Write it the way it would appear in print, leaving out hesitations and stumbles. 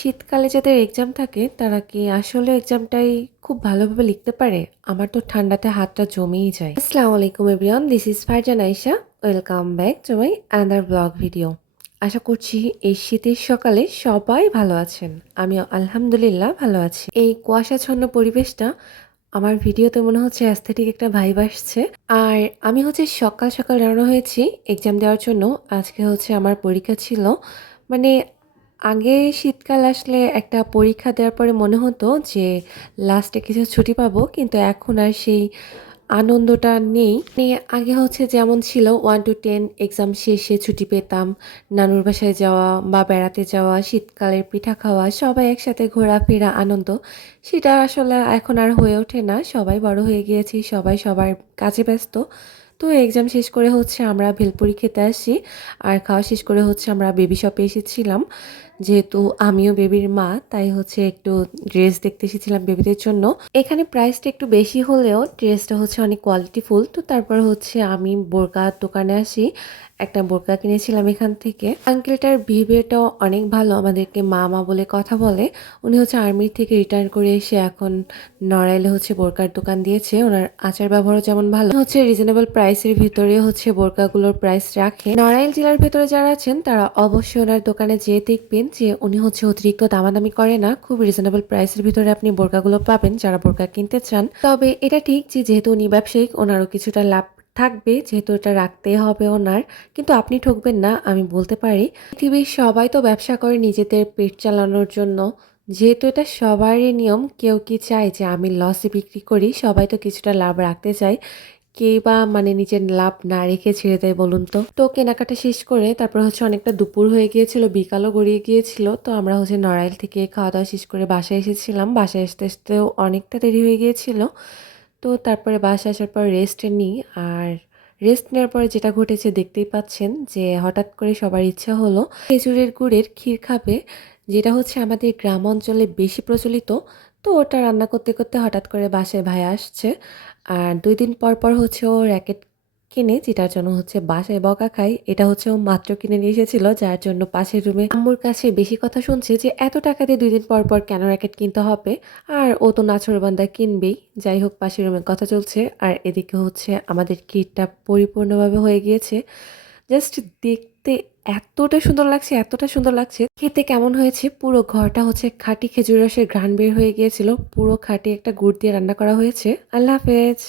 শীতকালে যাদের এক্সাম থাকে তারা কি আসলে এক্সামটাই খুব ভালোভাবে লিখতে পারে? আমার তো ঠান্ডাতে হাতটা জমেই যায়। আসসালামু আলাইকুম everyone, this is Farzan Ayesha. Welcome back to my another blog video. আশা করছি এই শীতের সকালে সবাই ভালো আছেন। আমিও আলহামদুলিল্লাহ ভালো আছি। এই কুয়াশাচ্ছন্ন পরিবেশটা আমার ভিডিওতে মনে হচ্ছে অ্যাস্থেটিক একটা ভাইব আসছে। আর আমি হচ্ছে সকাল সকাল রওনা হয়েছি এক্সাম দেওয়ার জন্য। আজকে হচ্ছে আমার পরীক্ষা ছিল। মানে আগে শীতকাল আসলে একটা পরীক্ষা দেওয়ার পরে মনে হতো যে লাস্টে কিছু ছুটি পাবো, কিন্তু এখন আর সেই আনন্দটা নেই। আগে হচ্ছে যেমন ছিল 1 to 10 এক্সাম শেষে ছুটি পেতাম, নানুর বাসায় যাওয়া বা বেড়াতে যাওয়া, শীতকালের পিঠা খাওয়া, সবাই একসাথে ঘোরাফেরা আনন্দ, সেটা আসলে এখন আর হয়ে ওঠে না। সবাই বড় হয়ে গিয়েছি, সবাই সবার কাজে ব্যস্ত। তো এক্সাম শেষ করে হচ্ছে আমরা ভেলপুরি খেতে আসি, আর খাওয়া শেষ করে হচ্ছে আমরা বেবি শপে এসেছিলাম। যেহেতু আমিও বেবির মা, তাই হচ্ছে একটু ড্রেস দেখতে এসেছিলাম বেবিদের জন্য। এখানে প্রাইসটা একটু বেশি হলেও ড্রেসটা হচ্ছে অনেক কোয়ালিটিফুল। তো তারপর হচ্ছে আমি বোরকার দোকানে আসি, একটা বোরকা কিনেছিলাম এখান থেকে। আঙ্কেলটার বিহেভিয়ারটাও অনেক ভালো, আমাদেরকে মা মা বলে কথা বলে। উনি হচ্ছে আর্মি থেকে রিটায়ার করে এসে এখন নড়াইলে হচ্ছে বোরকার দোকান দিয়েছে। ওনার আচার ব্যবহারও যেমন ভালো, হচ্ছে রিজনেবল প্রাইসের ভিতরে হচ্ছে বোরকাগুলোর প্রাইস রাখে। নড়াইল জেলার ভেতরে যারা আছেন তারা অবশ্যই ওনার দোকানে যেয়ে দেখবেন যে উনি হচ্ছে অতিরিক্ত দামাদামি করে না, খুব রিজনেবল প্রাইসের ভিতরে আপনি বোরকাগুলো পাবেন যারা বোরকা কিনতে চান। তবে এটা ঠিক যে যেহেতু উনি ব্যবসায়িক, ওনারও কিছুটা লাভ থাকবে, যেহেতু এটা রাখতেই হবে ওনার। কিন্তু আপনি ঠকবেন না, আমি বলতে পারি। পৃথিবীর সবাই তো ব্যবসা করে নিজেদের পেট চালানোর জন্য। যেহেতু এটা সবারই নিয়ম, কেউ কি চায় যে আমি লসে বিক্রি করি? সবাই তো কিছুটা লাভ রাখতে চায়। কেই বা নিজের লাভ না রেখে ছেড়ে দেয় বলুন তো? তো কেনাকাটা শেষ করে তারপর হচ্ছে অনেকটা দুপুর হয়ে গিয়েছিল, বিকালও গড়িয়ে গিয়েছিল। তো আমরা হচ্ছে নড়াইল থেকে খাওয়া দাওয়া শেষ করে বাসায় এসেছিলাম। বাসায় আসতে আসতেও অনেকটা দেরি হয়ে গিয়েছিল। তো তারপরে বাসায় আসার পর রেস্ট নিই। আর রেস্ট নেওয়ার পরে যেটা ঘটেছে দেখতেই পাচ্ছেন যে হঠাৎ করে সবার ইচ্ছা হলো খেজুরের গুড়ের ক্ষীর খাবে, যেটা হচ্ছে আমাদের গ্রাম অঞ্চলে বেশি প্রচলিত। তো ওটা রান্না করতে করতে হঠাৎ করে বাসায় ভাই আসছে। আর 2 দিন পর পর হচ্ছে ও র্যাকেট কিনে, যেটার জন্য হচ্ছে বাসায় বকা খাই। এটা হচ্ছে ও মাত্র কিনে নিয়ে এসেছিল, যার জন্য পাশের রুমে আম্মুর কাছে বেশি কথা শুনছে যে এত টাকা দিয়ে 2 দিন পর পর কেন র্যাকেট কিনতে হবে, আর ও তো নাছোড়বান্দা কিনবেই। যাই হোক, পাশের রুমে কথা চলছে। আর এদিকে হচ্ছে আমাদের ক্ষীরটা পরিপূর্ণভাবে হয়ে গিয়েছে। জাস্ট দেখতে এতটা সুন্দর লাগছে, এতটা সুন্দর লাগছে। খেতে কেমন হয়েছে, পুরো ঘরটা হচ্ছে খাঁটি খেজুর রসের ঘ্রাণ বের হয়ে গিয়েছিল। পুরো খাঁটি একটা গুড় দিয়ে রান্না করা হয়েছে। আল্লাহ হাফেজ।